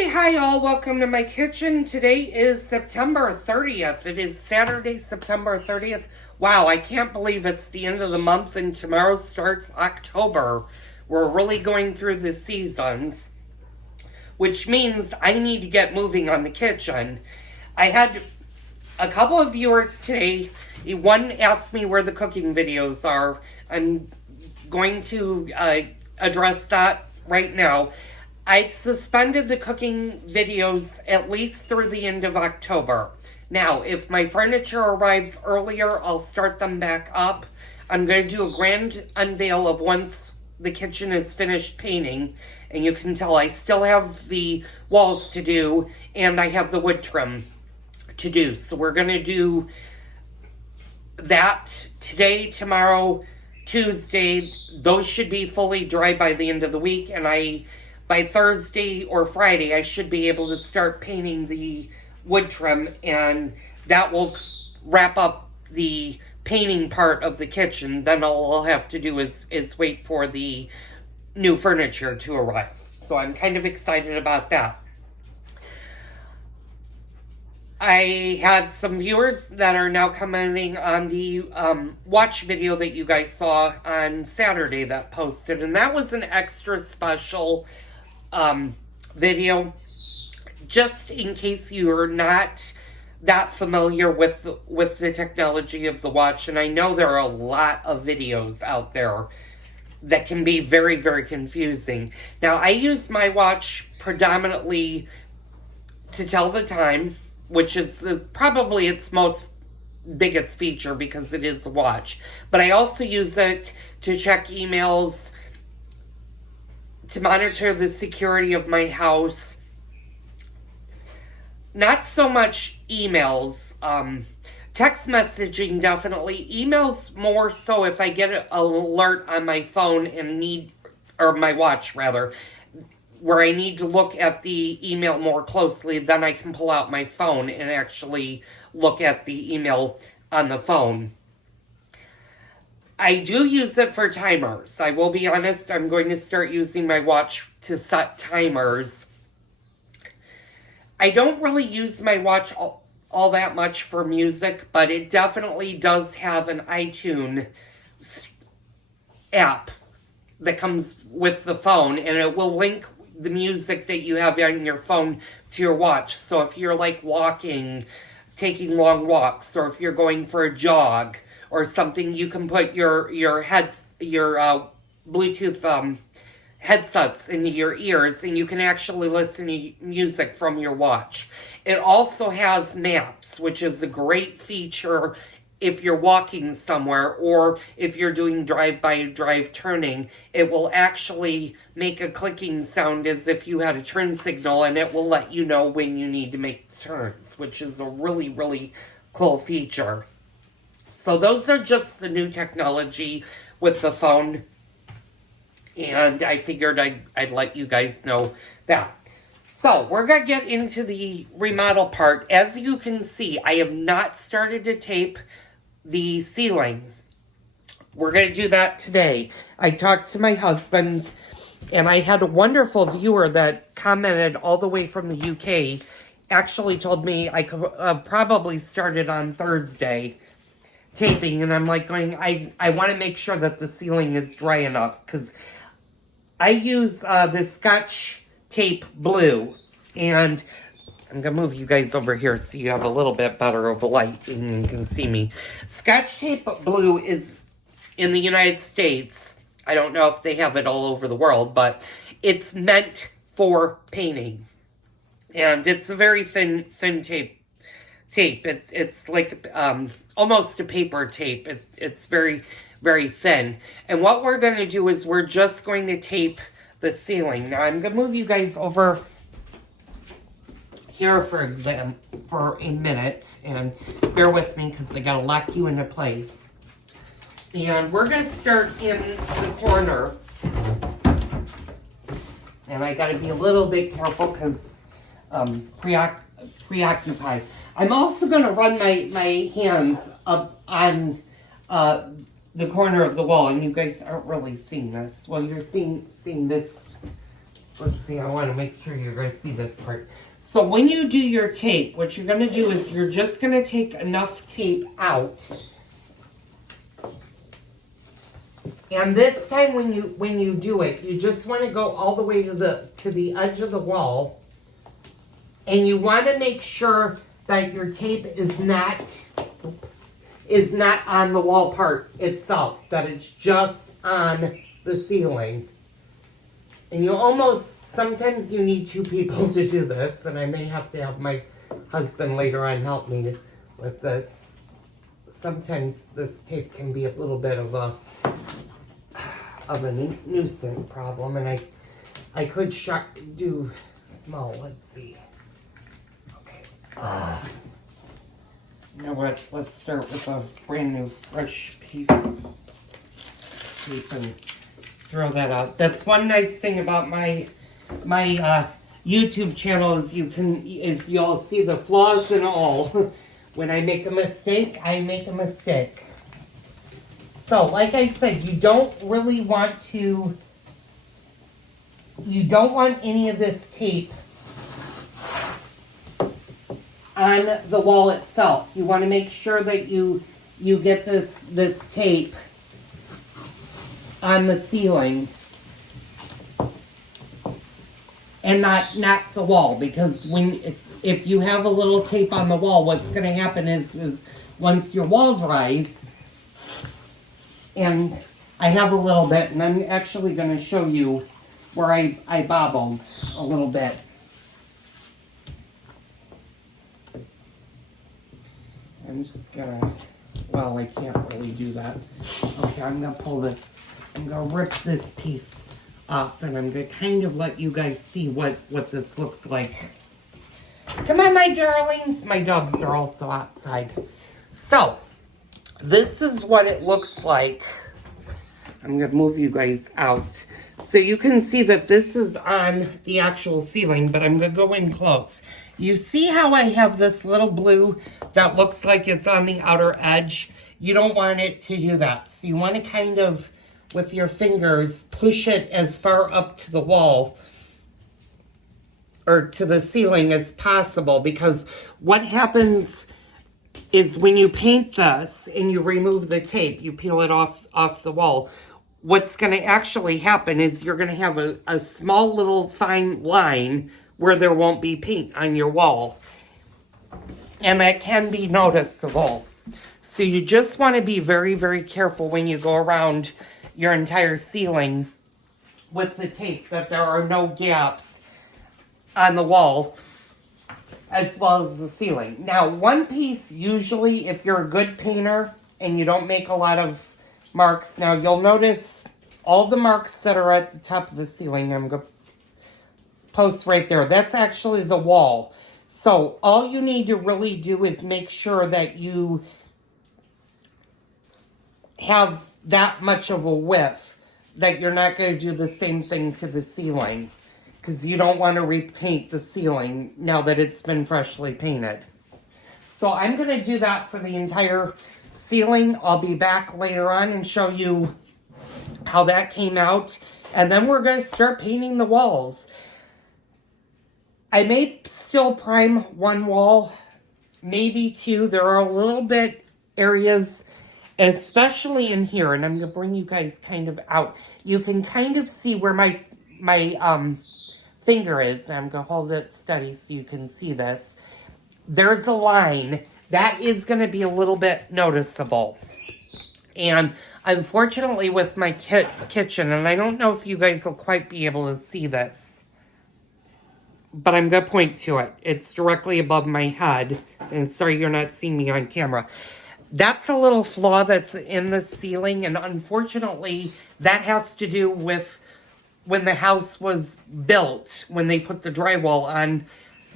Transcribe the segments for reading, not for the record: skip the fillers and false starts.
Hey, hi all, welcome to my kitchen. Today is September 30th. It is Saturday, September 30th. Wow, I can't believe it's the end of the month and tomorrow starts October. We're really going through the seasons, which means I need to get moving on the kitchen. I had a couple of viewers today. One asked me where the cooking videos are. I'm going to address that right now. I've suspended the cooking videos at least through the end of October. Now, if my furniture arrives earlier, I'll start them back up. I'm going to do a grand unveil of once the kitchen is finished painting. And you can tell I still have the walls to do, and I have the wood trim to do. So we're going to do that today, tomorrow, Tuesday. Those should be fully dry by the end of the week, and by Thursday or Friday, I should be able to start painting the wood trim, and that will wrap up the painting part of the kitchen. Then all I'll have to do is wait for the new furniture to arrive. So I'm kind of excited about that. I had some viewers that are now commenting on the watch video that you guys saw on Saturday that posted, and that was an extra special video, just in case you're not that familiar with the technology of the watch. And I know there are a lot of videos out there that can be very, very confusing. Now, I use my watch predominantly to tell the time, which is probably its most biggest feature because it is a watch. But I also use it to check emails, to monitor the security of my house. Not so much emails. Text messaging, definitely. Emails more so if I get an alert on my phone or my watch rather, where I need to look at the email more closely, then I can pull out my phone and actually look at the email on the phone. I do use it for timers. I will be honest, I'm going to start using my watch to set timers. I don't really use my watch all that much for music, but it definitely does have an iTunes app that comes with the phone, and it will link the music that you have on your phone to your watch. So if you're like walking, taking long walks, or if you're going for a jog or something, you can put your Bluetooth headsets into your ears, and you can actually listen to music from your watch. It also has maps, which is a great feature if you're walking somewhere, or if you're doing drive-by-drive turning. It will actually make a clicking sound as if you had a turn signal, and it will let you know when you need to make turns, which is a really, really cool feature. So those are just the new technology with the phone, and I figured I'd let you guys know that. So we're going to get into the remodel part. As you can see, I have not started to tape the ceiling. We're going to do that today. I talked to my husband, and I had a wonderful viewer that commented all the way from the UK, actually told me I could probably start it on Thursday taping, and I'm like going, I want to make sure that the ceiling is dry enough, because I use the Scotch tape blue, and I'm going to move you guys over here so you have a little bit better of a light and you can see me. Scotch tape blue is in the United States. I don't know if they have it all over the world, but it's meant for painting. And it's a very thin tape. It's like almost a paper tape. It's very, very thin. And what we're going to do is we're just going to tape the ceiling. Now I'm going to move you guys over here for a minute, and bear with me because I got to lock you into place. And we're going to start in the corner. And I got to be a little bit careful because preoccupied. I'm also going to run my hands up on the corner of the wall, and you guys aren't really seeing this. Well, you're seeing this let's see, I want to make sure you guys see this part. So when you do your tape, what you're going to do is you're just going to take enough tape out. And this time when you do it, you just want to go all the way to the edge of the wall. And you want to make sure that your tape is not on the wall part itself, that it's just on the ceiling. And sometimes you need two people to do this, and I may have to have my husband later on help me with this. Sometimes this tape can be a little bit of a nuisance problem, and I could do small. Let's see. Okay. You know what? Let's start with a brand new fresh piece of tape and throw that out. That's one nice thing about my YouTube channel is you'll see the flaws and all. When I make a mistake, I make a mistake. So, like I said, you don't want any of this tape on the wall itself. You want to make sure that you get this tape on the ceiling and not the wall, because if you have a little tape on the wall, what's going to happen is once your wall dries, and I have a little bit, and I'm actually going to show you where I bobbled a little bit. I'm just gonna, well, I can't really do that. Okay, I'm gonna pull this, I'm gonna rip this piece off, and I'm gonna kind of let you guys see what this looks like. Come on, my darlings. My dogs are also outside. So, this is what it looks like. I'm gonna move you guys out. So you can see that this is on the actual ceiling, but I'm gonna go in close. You see how I have this little blue that looks like it's on the outer edge? You don't want it to do that. So you want to kind of, with your fingers, push it as far up to the wall or to the ceiling as possible, because what happens is when you paint this and you remove the tape, you peel it off the wall, what's going to actually happen is you're going to have a small little fine line where there won't be paint on your wall. And that can be noticeable. So you just want to be very, very careful when you go around your entire ceiling with the tape, that there are no gaps on the wall as well as the ceiling. Now, one piece, usually, if you're a good painter and you don't make a lot of marks, now you'll notice all the marks that are at the top of the ceiling. I'm going to post right there. That's actually the wall. So all you need to really do is make sure that you have that much of a width, that you're not going to do the same thing to the ceiling, because you don't want to repaint the ceiling now that it's been freshly painted. So I'm going to do that for the entire ceiling. I'll be back later on and show you how that came out. And then we're going to start painting the walls. I may still prime one wall, maybe two. There are a little bit areas, especially in here, and I'm going to bring you guys kind of out. You can kind of see where my finger is. I'm going to hold it steady so you can see this. There's a line. That is going to be a little bit noticeable. And unfortunately with my kitchen, and I don't know if you guys will quite be able to see this, but I'm going to point to it. It's directly above my head. And sorry you're not seeing me on camera. That's a little flaw that's in the ceiling. And unfortunately, that has to do with when the house was built, when they put the drywall on,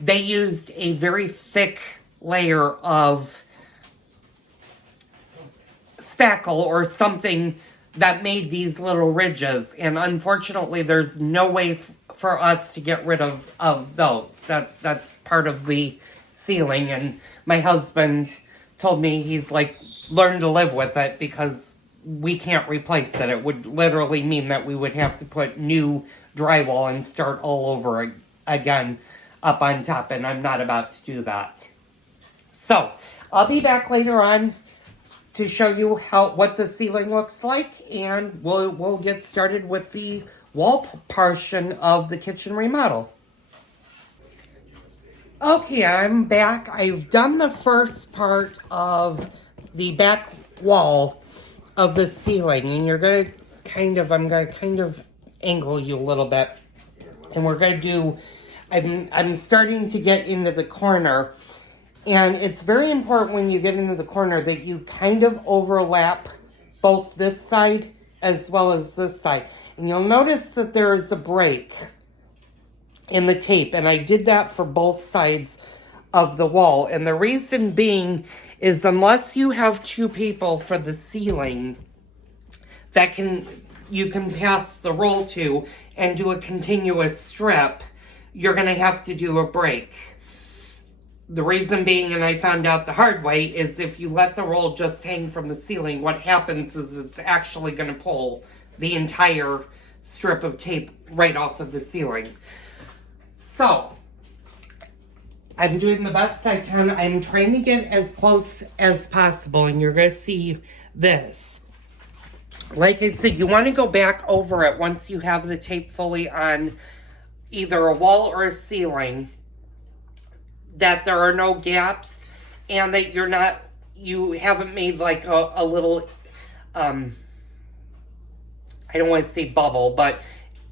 they used a very thick layer of spackle or something that made these little ridges. And unfortunately, there's no way for us to get rid of those. That's part of the ceiling. And my husband told me, he's like, learn to live with it, because we can't replace it. It would literally mean that we would have to put new drywall and start all over again up on top, and I'm not about to do that. So I'll be back later on to show you what the ceiling looks like, and we'll get started with the wall portion of the kitchen remodel. Okay, I'm back. I've done the first part of the back wall of the ceiling, and I'm gonna kind of angle you a little bit, and we're gonna do. I'm starting to get into the corner, and it's very important when you get into the corner that you kind of overlap both this side as well as this side, and you'll notice that there is a break in the tape, and I did that for both sides of the wall, and the reason being is unless you have two people for the ceiling that you can pass the roll to and do a continuous strip, you're going to have to do a break. The reason being, and I found out the hard way, is if you let the roll just hang from the ceiling, what happens is it's actually going to pull the entire strip of tape right off of the ceiling. So, I'm doing the best I can. I'm trying to get as close as possible, and you're going to see this. Like I said, you want to go back over it once you have the tape fully on either a wall or a ceiling, that there are no gaps, and that you haven't made like a little, I don't want to say bubble, but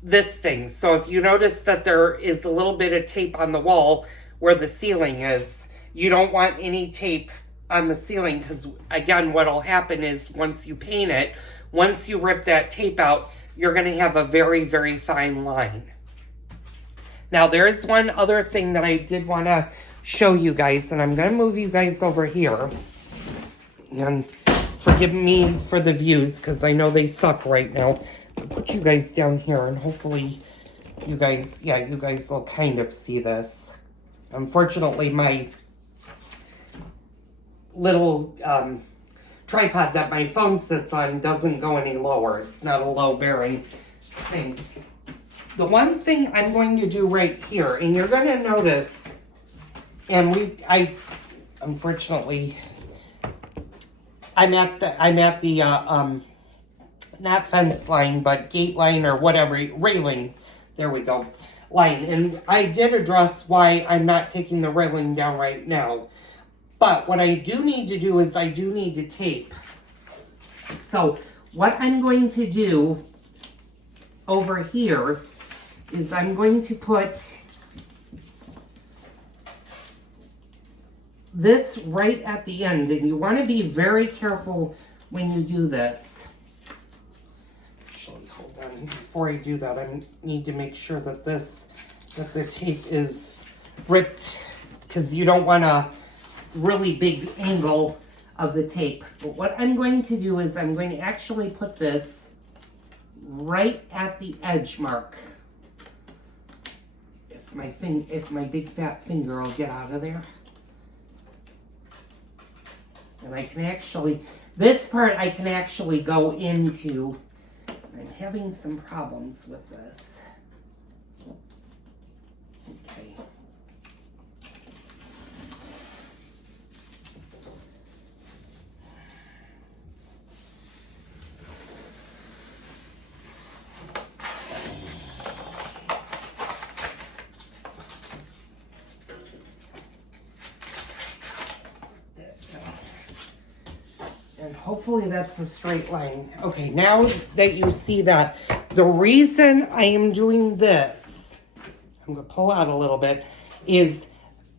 this thing. So if you notice that there is a little bit of tape on the wall where the ceiling is, you don't want any tape on the ceiling, because again, what'll happen is once you paint it, once you rip that tape out, you're going to have a very, very fine line. Now, there is one other thing that I did want to show you guys, and I'm going to move you guys over here. And forgive me for the views, because I know they suck right now. I'll put you guys down here, and hopefully you guys will kind of see this. Unfortunately, my little tripod that my phone sits on doesn't go any lower. It's not a low bearing thing. The one thing I'm going to do right here, and you're going to notice, and unfortunately, I'm at the not fence line, but gate line or whatever, railing, there we go, line. And I did address why I'm not taking the railing down right now. But what I do need to do is I do need to tape. So what I'm going to do over here is I'm going to put this right at the end, and you want to be very careful when you do this. Actually, hold on. Before I do that, I need to make sure that the tape is ripped, because you don't want a really big angle of the tape. But what I'm going to do is I'm going to actually put this right at the edge mark. If my big fat finger will get out of there. And I can actually, this part I can actually go into. I'm having some problems with this. Okay. And hopefully that's a straight line. Okay, now that you see that, the reason I am doing this, I'm going to pull out a little bit, is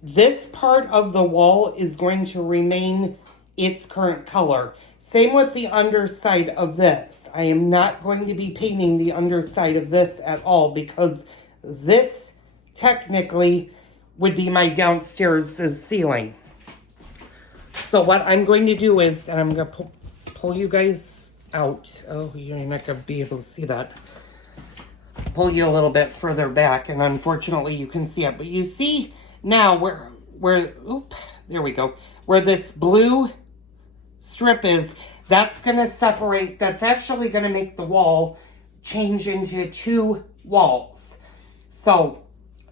this part of the wall is going to remain its current color. Same with the underside of this. I am not going to be painting the underside of this at all, because this technically would be my downstairs ceiling. So what I'm going to do is, and I'm going to pull you guys out. Oh, you're not going to be able to see that. Pull you a little bit further back, and unfortunately you can see it. But you see now there we go. Where this blue strip is, that's going to separate, that's actually going to make the wall change into two walls. So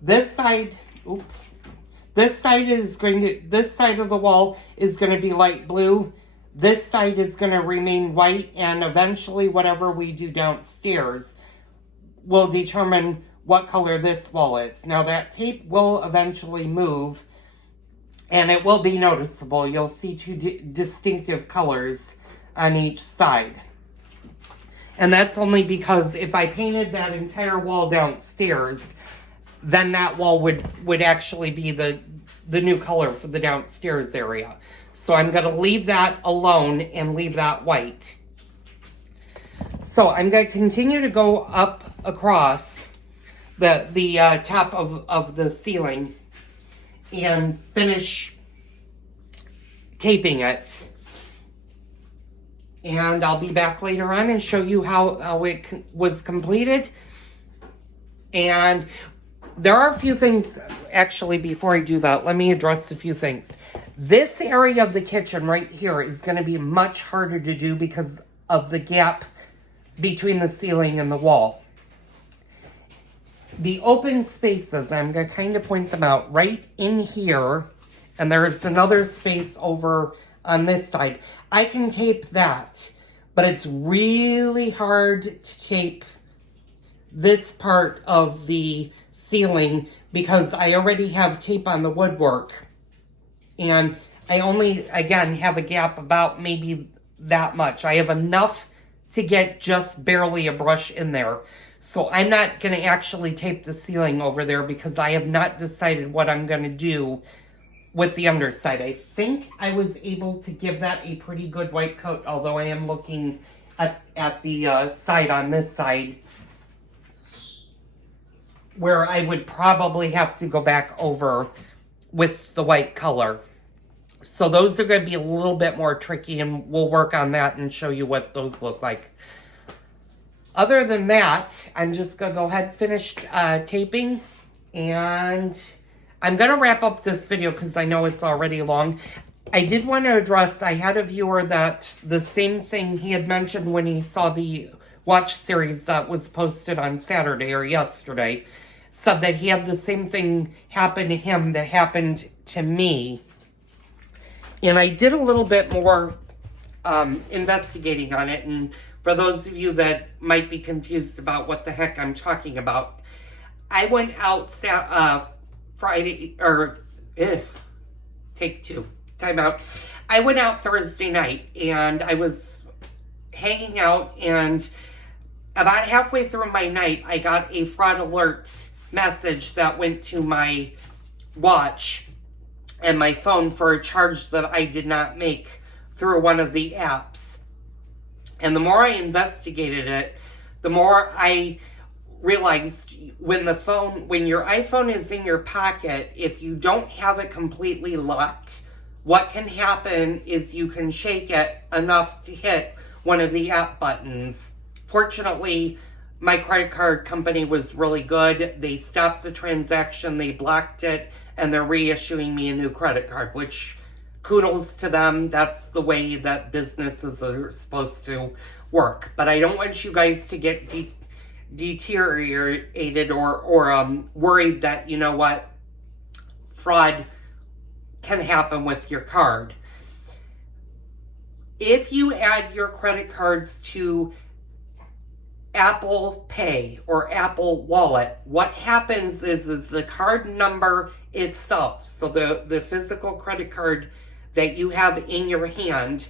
this side, this side of the wall is going to be light blue. This side is going to remain white, and eventually whatever we do downstairs will determine what color this wall is. Now that tape will eventually move, and it will be noticeable. You'll see two distinctive colors on each side. And that's only because if I painted that entire wall downstairs, then that wall would actually be the new color for the downstairs area. So I'm going to leave that alone and leave that white. So I'm going to continue to go up across the top of the ceiling and finish taping it. And I'll be back later on and show you how it was completed. And there are a few things, actually, before I do that, let me address a few things. This area of the kitchen right here is going to be much harder to do because of the gap between the ceiling and the wall. The open spaces, I'm going to kind of point them out right in here, and there's another space over on this side. I can tape that, but it's really hard to tape this part of the ceiling because I already have tape on the woodwork, and I only, again, have a gap about maybe that much. I have enough to get just barely a brush in there. So I'm not going to actually tape the ceiling over there because I have not decided what I'm going to do with the underside. I think I was able to give that a pretty good white coat, although I am looking at the side on this side where I would probably have to go back over with the white color. So those are going to be a little bit more tricky, and we'll work on that and show you what those look like. Other than that, I'm just going to go ahead and finish taping, and I'm going to wrap up this video because I know it's already long. I did want to address, I had a viewer that the same thing he had mentioned when he saw the watch series that was posted on Saturday or yesterday, said that he had the same thing happen to him that happened to me. And I did a little bit more investigating on it, and for those of you that might be confused about what the heck I'm talking about, I went out Friday, or take two, time out. I went out Thursday night, and I was hanging out, and about halfway through my night, I got a fraud alert message that went to my watch and my phone for a charge that I did not make through one of the apps. And the more I investigated it, the more I realized when your iPhone is in your pocket, if you don't have it completely locked, what can happen is you can shake it enough to hit one of the app buttons. Fortunately, my credit card company was really good. They stopped the transaction, they blocked it, and they're reissuing me a new credit card, which kudos to them. That's the way that businesses are supposed to work. But I don't want you guys to get deteriorated or worried that, you know what, fraud can happen with your card. If you add your credit cards to Apple Pay or Apple Wallet, what happens is the card number itself, so the physical credit card that you have in your hand,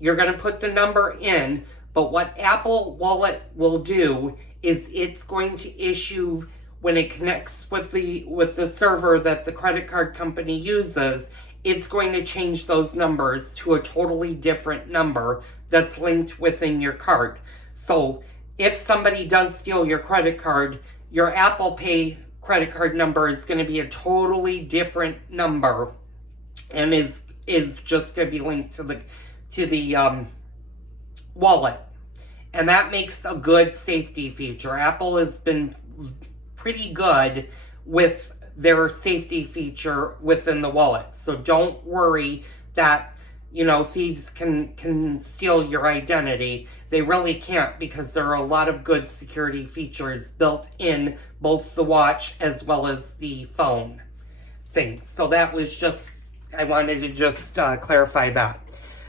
you're going to put the number in, but what Apple Wallet will do is it's going to issue, when it connects with the server that the credit card company uses, it's going to change those numbers to a totally different number that's linked within your card. So if somebody does steal your credit card, your Apple Pay credit card number is going to be a totally different number, and is just going to be linked to the wallet. And that makes a good safety feature. Apple has been pretty good with their safety feature within the wallet. So don't worry that you know, thieves can steal your identity. They really can't, because there are a lot of good security features built in both the watch as well as the phone thing. So that was just, I wanted to just clarify that.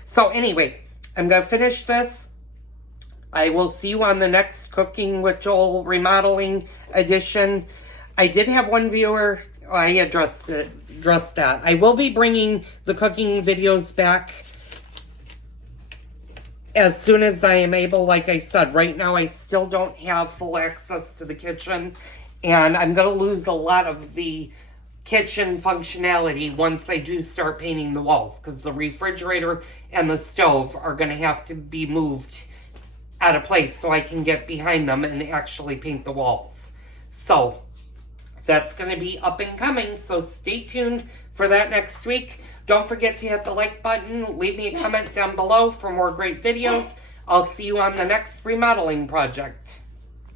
So anyway, I'm going to finish this. I will see you on the next Cooking with Joel remodeling edition. I did have one viewer, I addressed that. I will be bringing the cooking videos back as soon as I am able. Like I said, right now I still don't have full access to the kitchen, and I'm going to lose a lot of the kitchen functionality once I do start painting the walls, because the refrigerator and the stove are going to have to be moved out of place so I can get behind them and actually paint the walls. So that's going to be up and coming, so stay tuned for that next week. Don't forget to hit the like button. Leave me a comment down below for more great videos. I'll see you on the next remodeling project.